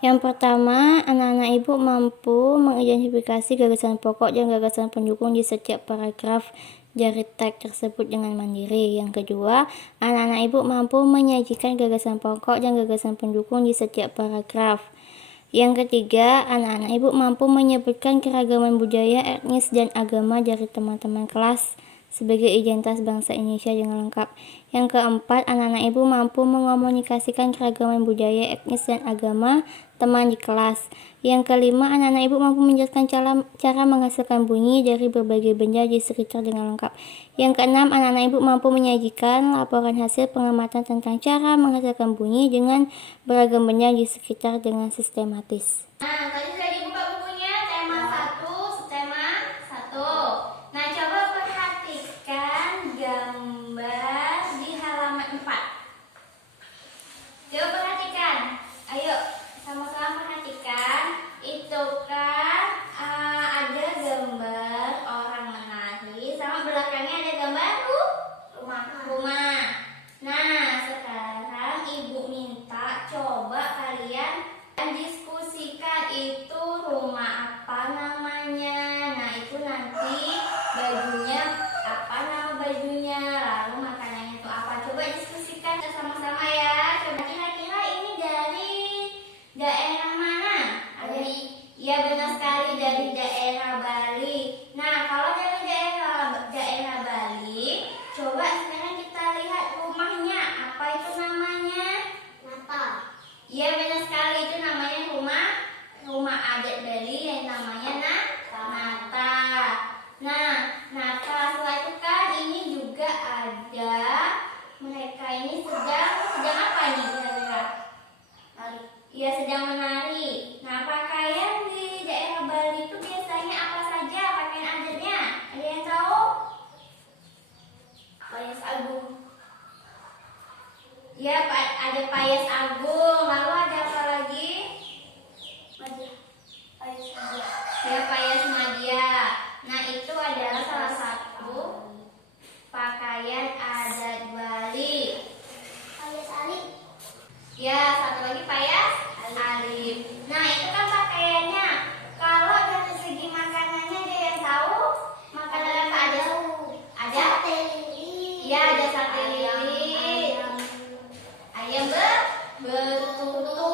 Yang pertama, anak-anak ibu mampu mengidentifikasi gagasan pokok dan gagasan pendukung di setiap paragraf dari teks tersebut dengan mandiri. Yang kedua, anak-anak ibu mampu menyajikan gagasan pokok dan gagasan pendukung di setiap paragraf. Yang ketiga, anak-anak ibu mampu menyebutkan keragaman budaya, etnis, dan agama dari teman-teman kelas sebagai identitas bangsa Indonesia dengan lengkap. Yang keempat, anak-anak ibu mampu mengomunikasikan keragaman budaya, etnis, dan agama teman di kelas. Yang kelima, anak-anak ibu mampu menjelaskan cara menghasilkan bunyi dari berbagai benda di sekitar dengan lengkap. Yang keenam, anak-anak ibu mampu menyajikan laporan hasil pengamatan tentang cara menghasilkan bunyi dengan beragam benda di sekitar dengan sistematis. Nah, tadi sudah dibuka bukunya, tema 1, tema 1. Nah, coba perhatikan gambar di halaman 4. Coba perhatikan. Ayo, sama-sama perhatikan. Itu kan ada gambar orang menari, sama belakangnya ada gambar rumah. Nah, sekarang ibu minta coba kalian diskusikan itu rumah apa namanya. Nah, itu nanti bajunya apa nama bajunya, lalu makanannya itu apa. Coba diskusikan sama-sama ya. Coba kira-kira ini dari daerah mana? Ya, benar sekali, dari daerah Bali. Nah, kalau dari daerah Bali, coba sekarang kita lihat rumahnya. Apa itu namanya? Ya, benar sekali, itu namanya rumah adat Bali yang namanya Nata. Nah, Nata, setelah itu kan ini juga ada mereka ini sedang apa nih kira-kira? Ya, sedang menari. Nah, pakaian di daerah Bali itu biasanya apa saja pakaian adatnya? Ada yang tahu? Payas agung. Ya, ada payas agung. Lalu ada apa lagi? Ya, payas madya. Nah, itu adalah salah satu pakaian adat Bali. Ya, satu lagi payas alim. Nah, itu kan pakaiannya. Kalau dari segi makanannya ada yang tahu? Makanan apa ada? Ada? Ya, ada sate lilit. Ayam betutu.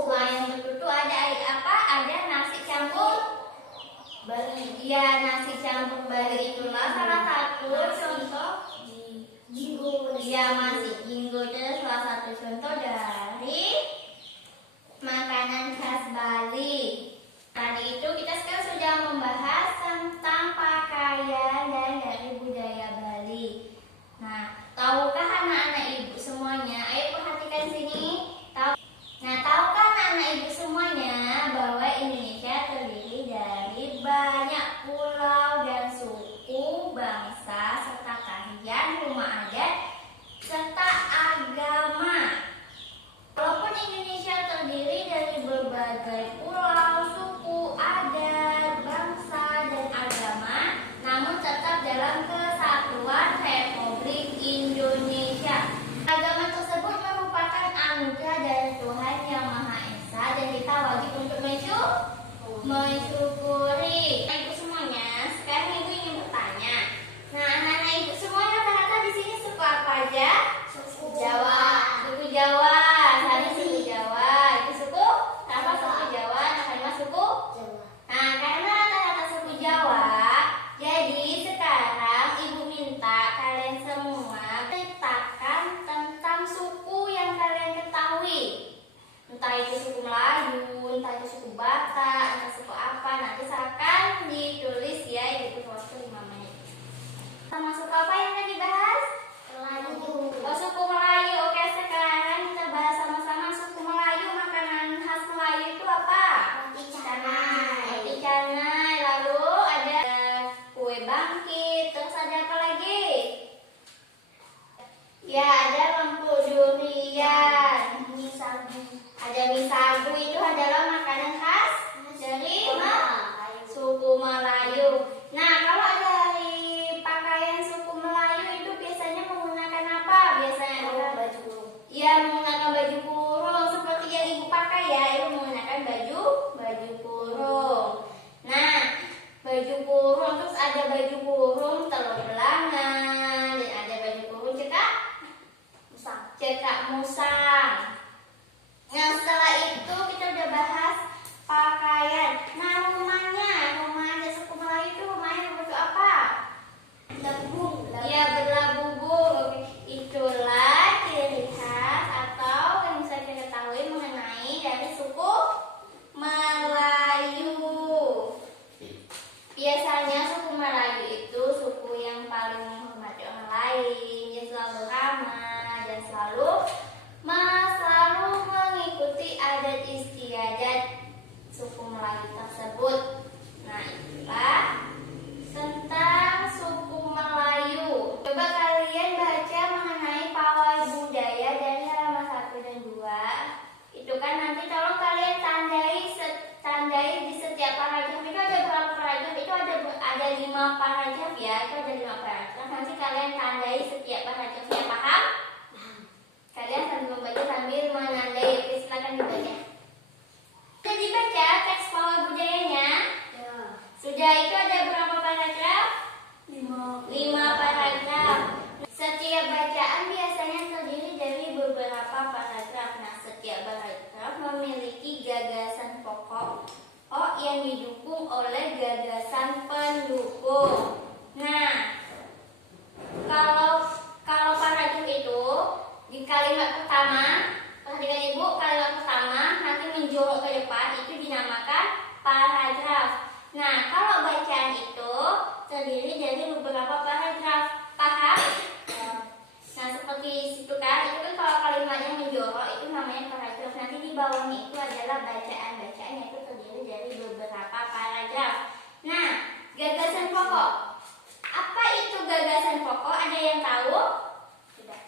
Setelah ayam betutu ada apa? Ada nasi campur Bali. Ya, nasi campur Bali itulah salah satu contoh. Ya, masih jinggo itu salah satu contoh dari makanan khas Bali. Tadi itu kita sekarang sudah membahas tentang pakaian dan dari budaya Bali. Nah, tahukah anak-anak ibu semuanya? Ayo perhatikan sini. Tahukah anak-anak ibu semuanya bahwa Indonesia terdiri dari banyak pulau dan suku, bangsa, serta tarian, rumah adat, serta agama. Walaupun Indonesia terdiri dari berbagai pulau, suku, adat, bangsa, dan agama, namun tetap dalam kesatuan Republik Indonesia. Agama tersebut merupakan anugerah dari Tuhan Yang Maha Esa dan kita wajib untuk mensyukuri. Ibu semuanya, sekarang ibu ingin bertanya. Nah, anak-anak ibu semuanya rata-rata di sini suku apa aja? Suku Jawa. Suku Jawa. Sari suku Jawa. Itu suku apa? Suku Jawa. Nah, suku Jawa. Nah, karena rata-rata suku Jawa, jadi sekarang ibu minta kalian semua ceritakan tentang suku yang kalian ketahui. Entah itu suku Melayu, entah itu suku Batak, entah suku apa. Nanti silakan ditulis ya, itu waktu 5 menit. Sama suku apa yang akan dibahas? Melayu. Oh, suku Melayu. Oke, sekarang kita bahas sama-sama suku Melayu. Makanan khas Melayu itu apa? Roti canai. Roti canai. Lalu ada kue bangkit. Terus ada apa lagi? Ya, ada lempuk durian. Ada mie sagu, itu adalah makanan khas dari suku Melayu. Nah, kalau dari pakaian suku Melayu baju kurung, terus ada baju kurung telur belangan, dan ada baju kurung cekak musang. Nah, setelah itu kita udah bahas pakaian. Nah, rumah aja suku Melayu itu rumahnya berbentuk apa? Ya, berlabung. Itulah ciri khas atau yang bisa kita ketahui mengenai dari suku Melayu. Biasanya suku Melayu itu suku yang paling menghormati orang lain, dia selalu ramah dan selalu mengikuti adat istiadat suku Melayu tersebut. Nah, itulah tentang suku Melayu. Coba kalian baca mengenai pawai budaya dari halaman 1 dan 2. Itu kan nanti tolong kalian tandai di setiap paragraf itu ada berapa paragraf? Itu ada 5 paragraf ya. Itu ada 5 paragraf. Nanti kalian tandai setiap paragrafnya, paham? Kalian sambil membaca sambil menandai. Oke, silakan dibaca. Sudah dibaca teks pawai budayanya? Ya. Sudah, itu ada berapa paragraf? 5 paragraf. Setiap bacaan biasanya terdiri dari beberapa paragraf. Nah, setiap paragraf memiliki gagasan pokok yang didukung oleh gagasan pendukung. Nah, kalau paragraf itu di kalimat pertama, perhatikan Ibu, kalimat pertama nanti menjorok ke depan itu dinamakan paragraf. Nah, kalau bacaan itu terdiri dari beberapa paragraf, paham? Nah, seperti situ kan, itu kan kalau kalimatnya menjorok itu namanya paragraf. Nanti di bawahnya itu adalah bacaan-bacaan yang itu terdiri dari beberapa paragraf. Nah, gagasan pokok. Apa itu gagasan pokok? Ada yang tahu? Tidak.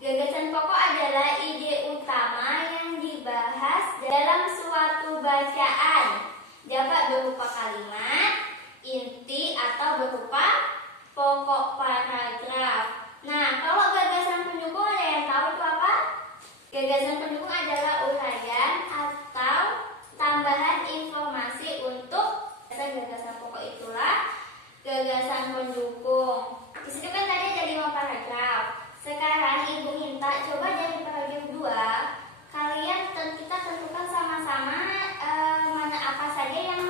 Gagasan pokok adalah ide utama yang dibahas dalam suatu bacaan. Dapat berupa kalimat, inti, atau berupa pokok paragraf. Nah, kalau gagasan pendukung ada yang tahu itu apa? Gagasan pendukung adalah uraian atau tambahan informasi untuk gagasan pokok, itulah gagasan pendukung. Di situ kan tadi ada 5 paragraf. Sekarang Ibu minta coba dari paragraf 2 kalian kita tentukan sama-sama mana apa saja yang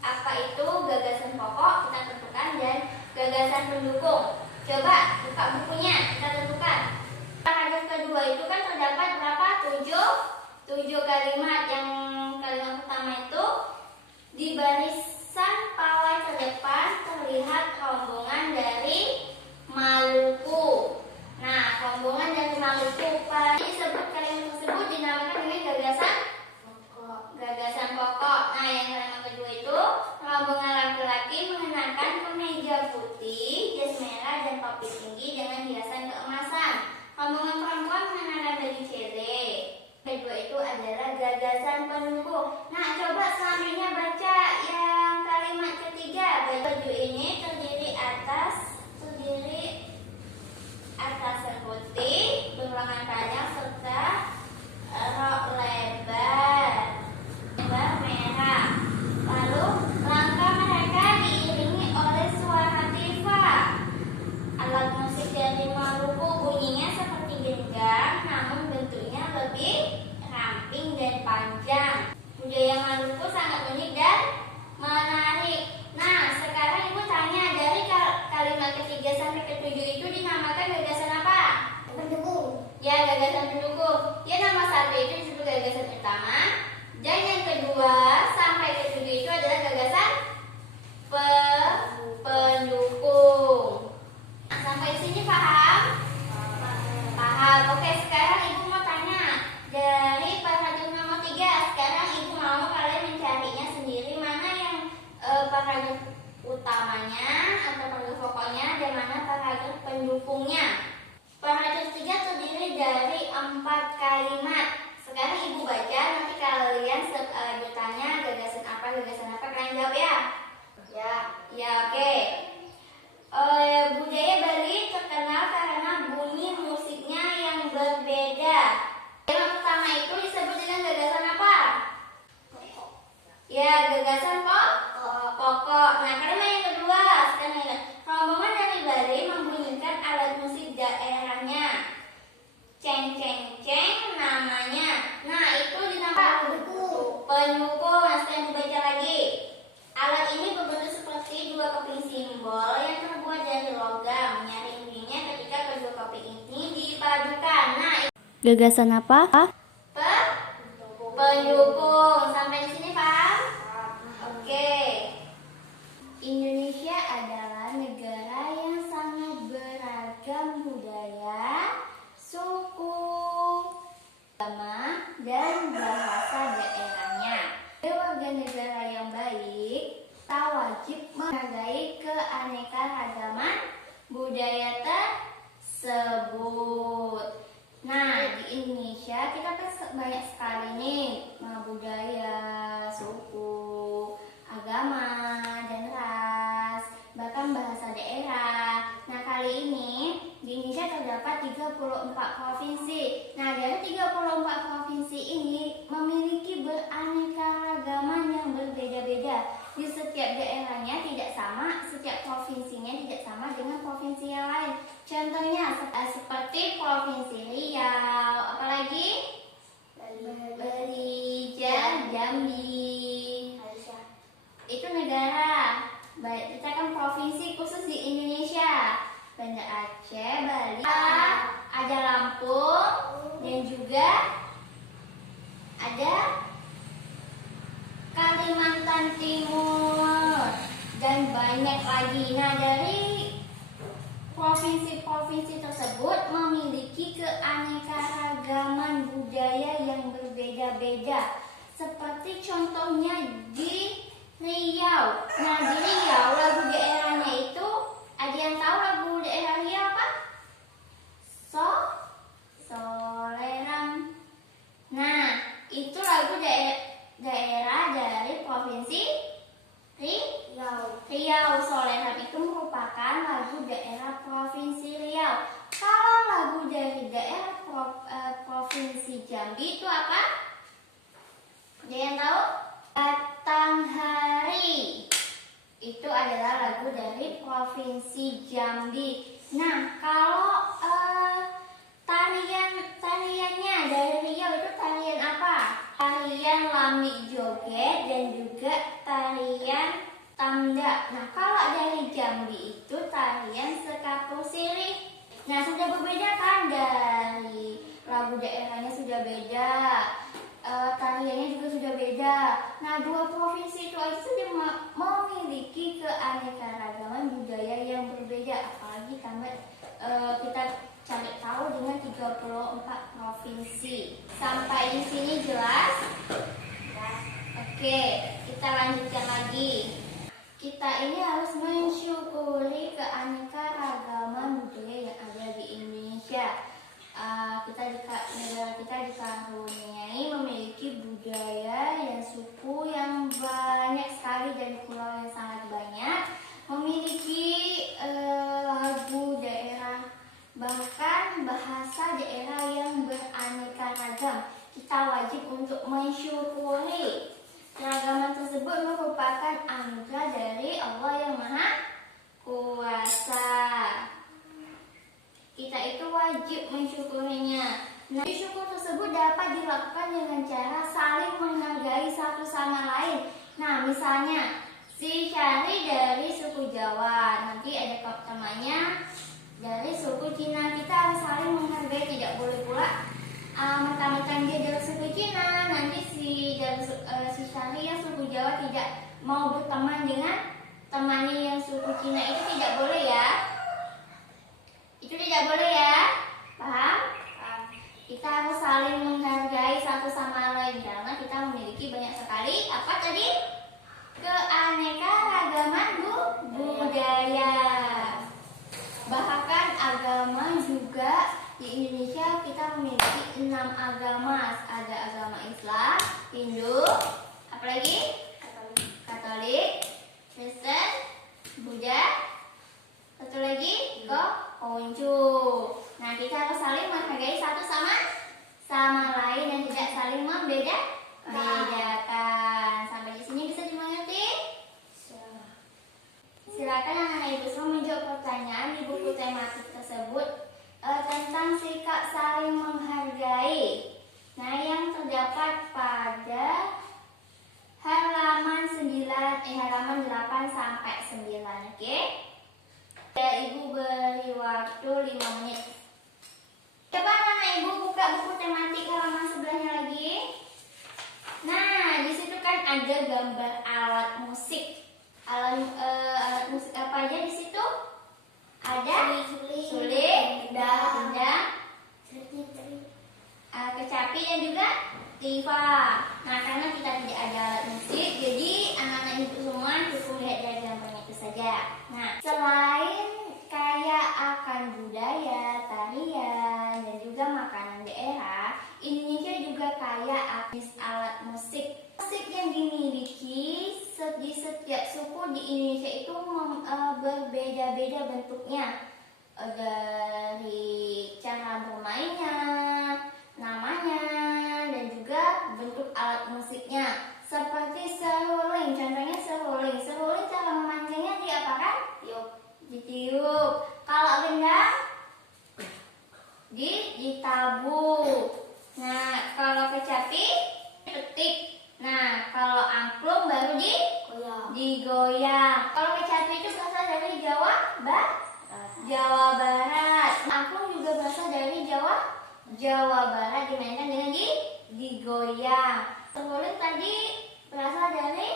apa itu gagasan pokok kita tentukan dan gagasan pendukung. Coba buka bukunya, kita tentukan. Paragraf kedua itu kan terdapat berapa? 7 kalimat. Yang kalimat pertama itu di barisan pawai terdepan terlihat rombongan dari Maluku. Nah, rombongan dari Maluku disebut kalimat tersebut dinamakan dengan gagasan pokok. Nah, yang kalimat kedua itu rombongan laki-laki mengenakan kemeja putih, jas merah, dan topi tinggi dengan hiasan keemasan. Rombongan perempuan mengenakan baju cele. Kedua itu adalah gagasan pendukung. Nah, coba selanjutnya baca yang kalimat ketiga. Baju ini terdiri atasan putih, berlengan panjang serta rok lebar merah. Lalu langkah mereka diiringi oleh suara tifa. Alat musik dari Maluku bunyinya seperti genggam, namun bentuknya lebih ramping dan panjang. Budaya Maluku sangat unik dan menarik. Nah, sekarang Ibu tanya, dari kalimat ketiga sampai ketujuh itu dinamakan gagasan apa? Pendukung. Ya, gagasan pendukung. Ya, nama satu itu disebut gagasan utama, dan yang kedua sampai ketujuh itu adalah gagasan pendukung. Sampai sini paham? Paham. Oke, sekarang Ibu mau tanya dari paragraf nomor 3. Sekarang Ibu mau kalian mencarinya sendiri mana yang paragraf utamanya atau paragraf pokoknya dan mana paragraf pendukungnya. Paragraf 3 terdiri dari 4 kalimat. Sekarang Ibu baca, nanti kalian bertanya gagasan apa kalian jawab ya. Ya, oke. Budaya Bali terkenal karena bunyi musiknya yang berbeda. Yang pertama itu disebut dengan gagasan apa? Ya, gagasan pokok. keping simbol yang terbuat dari logam. Menyaring-nyaringnya ketika kedua keping ini dipadukan. Nah, Gagasan apa? pendukung. Sampai di sini paham? Oke. Indonesia adalah negara yang sangat beragam budaya, suku, agama, dan bahasa daerahnya. Sebagai warga negara yang baik, kita wajib menghargai keanekaragaman budaya tersebut. Nah, di Indonesia kita kan banyak sekali nih budaya, suku, agama, dan ras, bahkan bahasa daerah. Nah, kali ini di Indonesia terdapat 34 provinsi. Nah, dari 34 provinsi ini memiliki beraneka ragaman yang berbeda-beda. Di setiap daerahnya tidak sama, setiap provinsinya tidak sama dengan provinsi yang lain. Contohnya seperti Provinsi Riau, apalagi Belijar, Jambi. Itu negara. Baik, kita kan provinsi khusus di Indonesia. Banda Aceh, Bali, ada Lampung, dan juga ada Kalimantan Timur, dan banyak lagi. Nah, dari provinsi-provinsi tersebut memiliki keanekaragaman budaya yang berbeda-beda. Seperti contohnya di Riau. Nah, di Riau lagu daerahnya itu, ada yang tahu lagu daerah Riau apa? Soleram. Nah, itu lagu daerah dari provinsi Riau. Soleram itu merupakan lagu daerah provinsi Riau. Kalau lagu dari daerah provinsi Jambi itu apa? Ada yang tahu? Batanghari. Itu adalah lagu dari provinsi Jambi. Nah, kalau tariannya dari Riau itu tarian apa? Tarian Lami Joget dan juga tarian Tamda. Nah, kalau dari Jambi itu tarian Sekapung Silih. Nah, sudah berbeda kan, dari lagu daerahnya sudah beda, tariannya juga sudah beda. Nah, dua provinsi itu aja sudah memiliki keanekaragaman budaya yang berbeda. Apalagi kita cari tahu dengan 34 provinsi. Sampai di sini jelas? Oke, kita lanjutkan lagi. Kita ini harus mensyukuri keanekaragaman budaya yang ada di Indonesia. Negara kita dikaruniai memiliki budaya dan suku yang banyak sekali dan pulau yang sangat banyak, memiliki lagu daerah, bahkan bahasa daerah yang beraneka ragam. Kita wajib untuk mensyukuri keragaman tersebut merupakan anugerah dari Allah yang Maha Kuasa. Kita itu wajib mensyukurinya. Nah, syukur tersebut dapat dilakukan dengan cara saling menghargai satu sama lain. Nah, misalnya si Syahri dari suku Jawa, nanti ada temannya dari suku Cina. Kita harus saling menghargai, tidak boleh pula mentang-mentang dia dari suku Cina, nanti si Syahri yang suku Jawa tidak mau berteman dengan temannya yang suku Cina. Itu tidak boleh ya. Itu tidak boleh ya. Paham? Kita harus saling menghargai satu sama lain karena kita memiliki banyak sekali apa tadi? Keanekaragaman budaya. Bahkan agama juga di Indonesia kita memiliki 6 agama. Ada agama Islam, Hindu, apalagi? Katolik, Kristen, Buddha, satu lagi Konghucu. Nah, kita harus saling menghargai satu sama lain dan tidak saling membedakan. Sampai di sini bisa dimengerti? Silakan anak-anak ibu semua menjawab pertanyaan di buku tematik tersebut tentang sikap saling menghargai. Nah, yang terdapat pada halaman 8 8 sampai 9, oke? Ya, Ibu beri waktu 5 menit. Coba anak ibu buka buku tematik halaman sebelahnya lagi. Nah, di situ kan ada gambar alat musik. Alat musik apa aja di situ? Ada suling, gendang, kecapi dan juga tifa. Nah, karena kita tidak ada alat musik, jadi anak-anak ibu semua cukup lihat dari gambarnya itu saja. Nah, selain kaya akan budaya, tarian, dan juga makanan daerah, Indonesia juga kaya akan alat musik. Musik yang dimiliki di setiap suku di Indonesia itu berbeda-beda bentuknya. Dari cara bermainnya, namanya, dan juga bentuk alat musiknya. Seperti seruling, contohnya seruling. Seruling cara memainkannya diapakan? Ditiup. Kalau gendang ditabuk. Nah, kalau kecapi petik. Nah, kalau angklung baru digoyang. Kalau kecapi itu berasal dari Jawa Barat. Angklung juga berasal dari Jawa Barat, dimainkan dengan digoyang. Seruling tadi berasal dari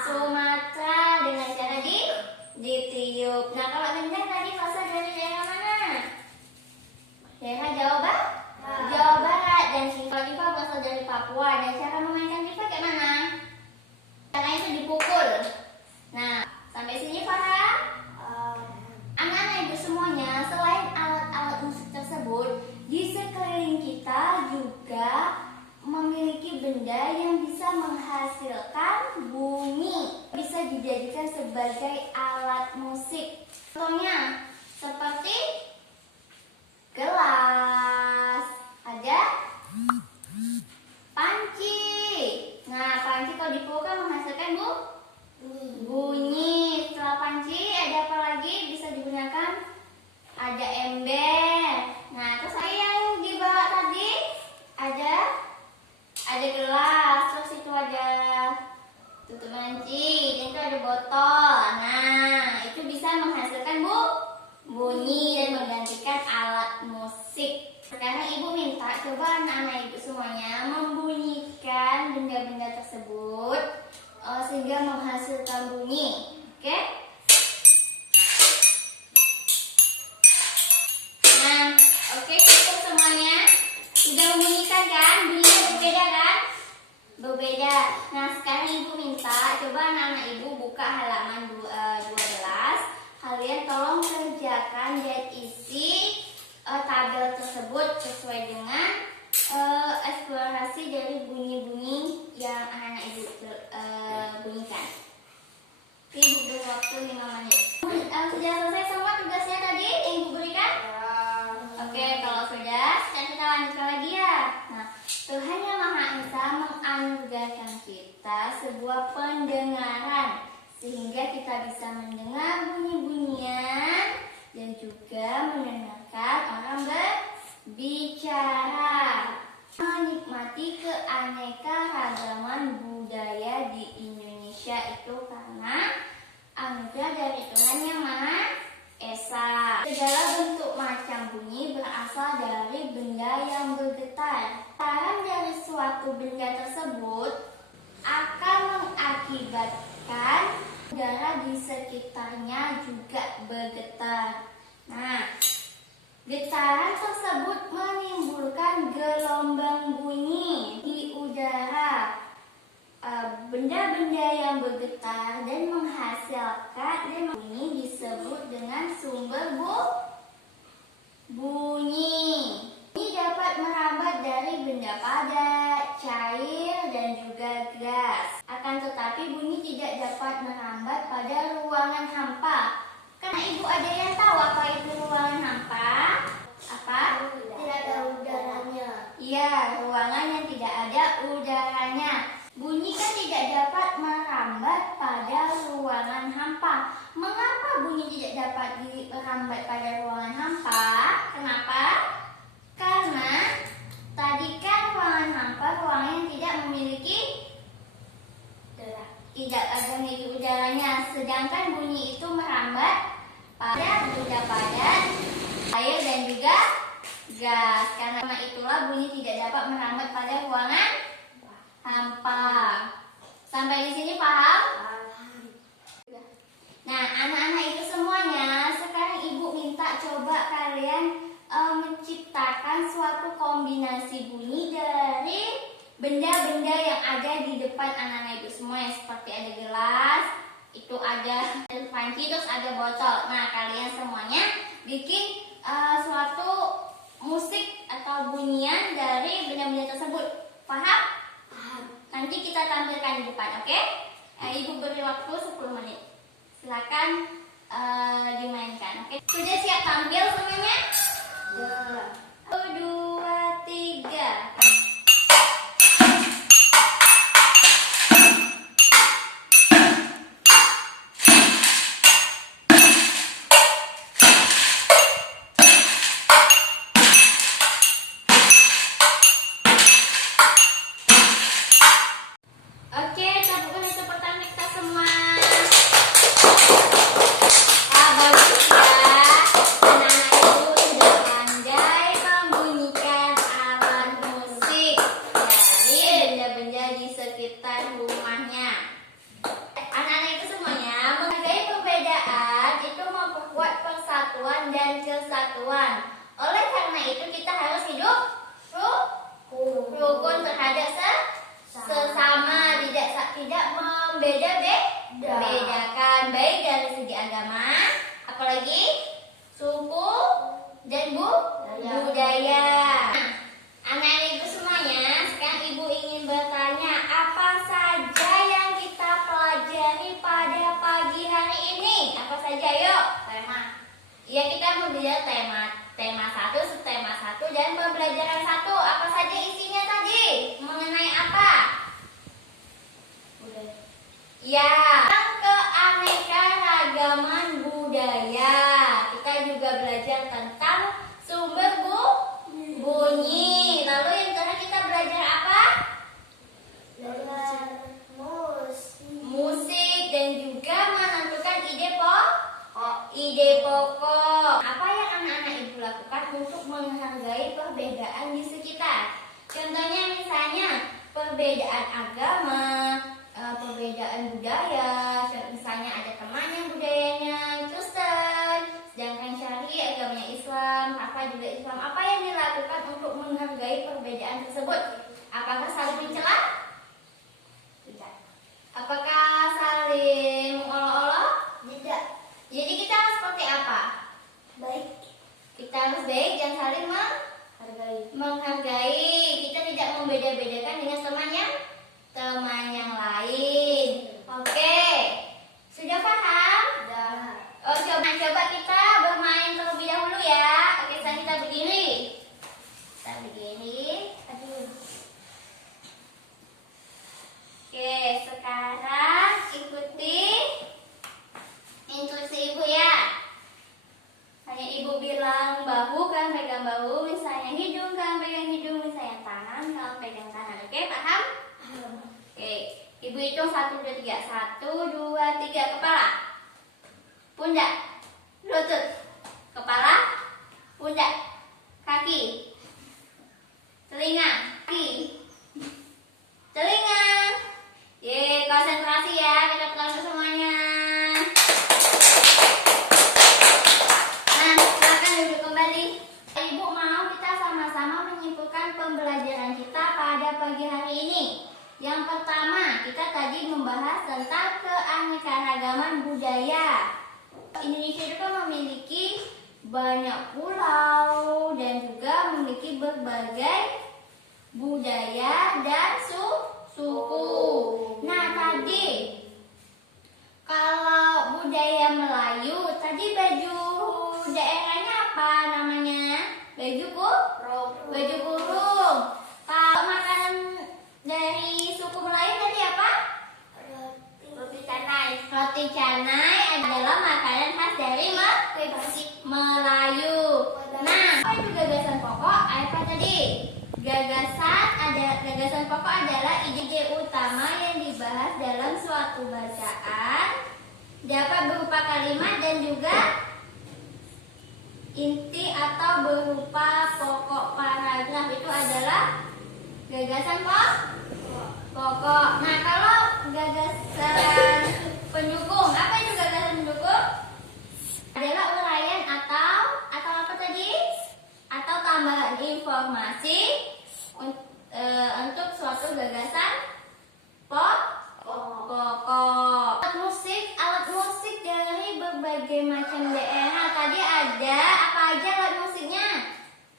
Sumatera dengan cara ditiup. Nah, kalau gendang tadi berasal dari daerah mana? Daerah Jawa Barat. Dan tifa berasal dari Papua. Dan cara memainkan tifa kayak mana? Caranya itu dipukul. Nah, sampai sini Farah? Anak-anak ibu semuanya, selain alat-alat musik tersebut, di sekeliling kita juga memiliki benda yang bisa menghasilkan bunyi, bisa dijadikan sebagai alat musik. Contohnya seperti gelas, ada panci. Nah, panci kalau dipukul menghasilkan bunyi. Setelah panci ada apa lagi bisa digunakan? Ada ember. Nah, terus yang dibawa tadi ada gelas, terus itu ada tutup panci, dan itu ada botol. Nah, itu bisa menghasilkan bunyi dan menggantikan alat musik. Sekarang ibu minta coba anak-anak ibu semuanya membunyikan benda-benda tersebut sehingga menghasilkan bunyi. Oke? Nah, oke, cukup semuanya. Sudah membunyikan kan? Bunyinya berbeda kan? Berbeda. Nah, sekarang ibu minta coba anak-anak ibu buka halaman 12. Kalian tolong kerjakan dan isi tabel tersebut sesuai dengan eksplorasi dari bunyi-bunyi yang anak-anak ibu bunyikan. Ibu berwaktu 5 menit. Sudah selesai semua tugasnya tadi yang ibu berikan? Oke, kalau sudah, sekarang kita lanjutkan lagi ya. Nah, Tuhan Yang Maha Esa menganugerahkan kita sebuah pendengaran sehingga kita bisa mendengar bunyi-bunyian dan juga mendengarkan orang berbicara. Menikmati keanekaragaman budaya di Indonesia itu karena anugerah dari Tuhan Yang Maha Esa. Segala bentuk macam bunyi berasal dari benda yang bergetar. Getaran dari suatu benda tersebut akan mengakibatkan udara di sekitarnya juga bergetar. Nah, getaran tersebut menimbulkan gelombang bunyi di udara. Benda-benda yang bergetar dan menghasilkan bunyi disebut dengan sumber bunyi. Ini dapat merambat dari benda padat, cair, dan juga gas. Akan tetapi bunyi tidak dapat merambat pada ruangan hampa. Karena ibu ada yang tahu apa itu ruangan hampa? Apa? Tidak ada udaranya. Iya, ruangan yang tidak ada udaranya. Bunyi kan tidak dapat merambat pada ruangan hampa. Mengapa bunyi tidak dapat merambat pada ruangan hampa? Kenapa? Karena tadi kan ruangan hampa ruangan yang tidak memiliki tidak ada ngisi udaranya. Sedangkan bunyi itu merambat pada benda padat, air dan juga gas. Karena itulah bunyi tidak dapat merambat pada ruangan hampa. Sampai di sini paham? Nah, anak-anak itu semuanya, sekarang ibu minta coba kalian menciptakan suatu kombinasi bunyi dari benda-benda yang ada di depan anak-anak ibu semua, yang seperti ada gelas, itu ada panci, terus ada botol. Nah, kalian semuanya bikin suatu musik atau bunyian dari benda-benda tersebut. Paham? Paham. Nanti kita tampilkan di depan, oke? Ibu beri waktu 10 menit. Silakan dimainkan, oke? Sudah siap tampil semuanya? Sudah. 1, 2, 3. Oke, tabungkan itu pertama kita semua. Bagus ya. Anak-anak ibu sudah pandai membunyikan alat musik dari benda-benda di sekitar rumahnya. Anak-anak itu semuanya menghargai perbedaan itu memperkuat persatuan dan kesatuan. Oleh karena itu kita harus hidup rukun terhadap sesama, tidak membeda-bedakan, baik dari segi agama, apalagi suku dan budaya. Anak-anak ibu semuanya, sekarang ibu ingin bertanya, apa saja yang kita pelajari pada pagi hari ini? Apa saja, yuk? Tema. Ya, kita mau belajar tema 1, subtema 1 dan pembelajaran 1. Apa saja isinya tadi? Mengenai apa? Ya, keanekaragaman budaya. Kita juga belajar tentang sumber bunyi. Lalu yang terakhir kita belajar apa? Belajar musik dan juga menentukan ide pokok. Apa yang anak-anak ibu lakukan untuk menghargai perbedaan di sekitar? Contohnya misalnya perbedaan agama, perbedaan budaya. Misalnya ada teman yang budayanya Kristen, sedangkan Syari agamanya Islam, apa juga Islam. Apa yang dilakukan untuk menghargai perbedaan tersebut? Apakah saling mencela? Tidak. Apakah saling mengolok-olok? Tidak. Jadi kita harus seperti apa? Baik. Kita harus baik dan saling menghargai. Kita tidak membeda-bedakan dengan teman yang lain. Oke. Sudah paham? Sudah. Oh, coba kita bermain terlebih dahulu ya. Oke, sekarang kita berdiri. Aduh. Oke, sekarang ikuti instruksi ibu ya. Hanya ibu bilang bahu, kan pegang bahu. Misalnya hidung, kan pegang hidung. Misalnya tangan, kan pegang tangan. Oke, paham? Oke, ibu hitung 1, 2, 3. 1, 2, 3. Kepala, pundak, lutut, kepala, pundak, kaki, telinga, telinga. Konsentrasi ya, kita pelan semuanya. Nah, silakan duduk kembali. Ibu mau kita sama-sama menyimpulkan pembelajaran kita pada pagi hari ini. Yang pertama, kita tadi membahas tentang keanekaragaman budaya. Indonesia itu kan memiliki banyak pulau dan juga memiliki berbagai budaya dan suku. Nah, tadi kalau budaya Melayu, tadi baju daerahnya apa namanya? Baju kurung. Kalau makanan dari suku Melayu tadi apa? Roti canai adalah makanan khas dari Melayu. Nah, apa itu gagasan pokok? Apa tadi? Gagasan pokok adalah ide utama yang dibahas dalam suatu suatu bacaan dapat berupa kalimat dan juga inti atau berupa pokok paragraf. Itu adalah gagasan pokok. Nah, kalau gagasan pendukung, apa itu gagasan pendukung? Adalah uraian atau apa tadi? Atau tambahan informasi untuk suatu gagasan pokok. Alat musik dari berbagai macam daerah. Tadi ada apa aja alat musiknya?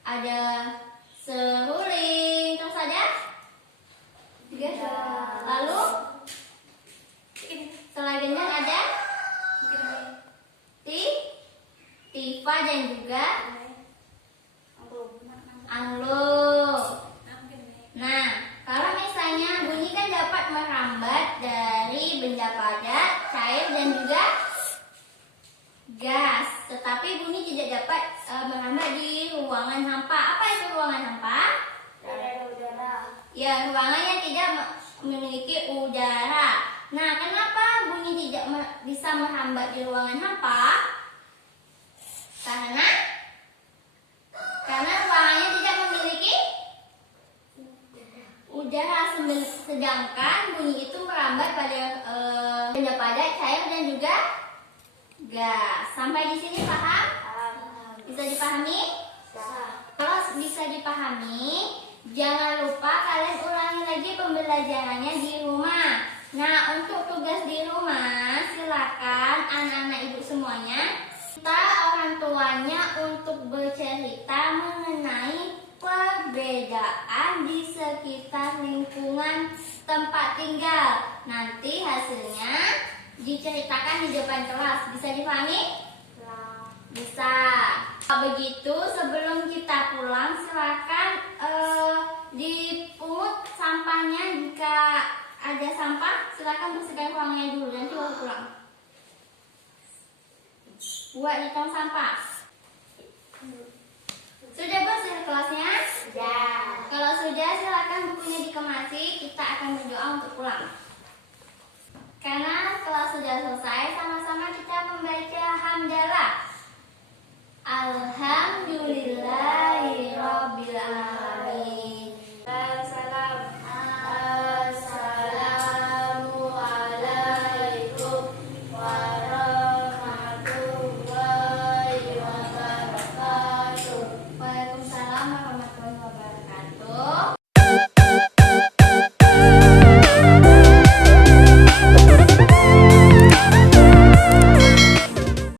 Ada seruling, terus ada lalu selanjutnya ada tifa dan juga anglo. Nah, kalau misalnya bunyi kan dapat merambat dari benda padat, cair dan juga gas, tetapi bunyi tidak dapat merambat di ruangan hampa. Apa itu ruangan hampa? Ya, ruangan yang tidak memiliki udara. Nah, kenapa bunyi tidak bisa merambat di ruangan hampa? Karena ruangannya tidak memiliki udara, sedangkan bunyi itu merambat pada benda padat, cair dan juga gas. Sampai di sini paham? Bisa dipahami? Kalau bisa dipahami, jangan lupa kalian ulangi lagi pembelajarannya di rumah. Nah, untuk tugas di rumah, silakan anak-anak ibu semuanya minta orang tuanya untuk bercerita mengenai perbedaan di sekitar lingkungan tempat tinggal. Nanti hasilnya diceritakan di depan kelas. Bisa dipahami? Bisa. Begitu, sebelum kita pulang silakan dipungut sampahnya. Jika ada sampah, silakan bersihkan ruangannya dulu, nanti baru pulang. Buat di tong sampah. Sudah bersih kelasnya? Sudah. Kalau sudah, silakan bukunya dikemasi. Kita akan berdoa untuk pulang. Karena kelas sudah selesai, sama-sama kita membaca hamdalah. Alhamdulillah.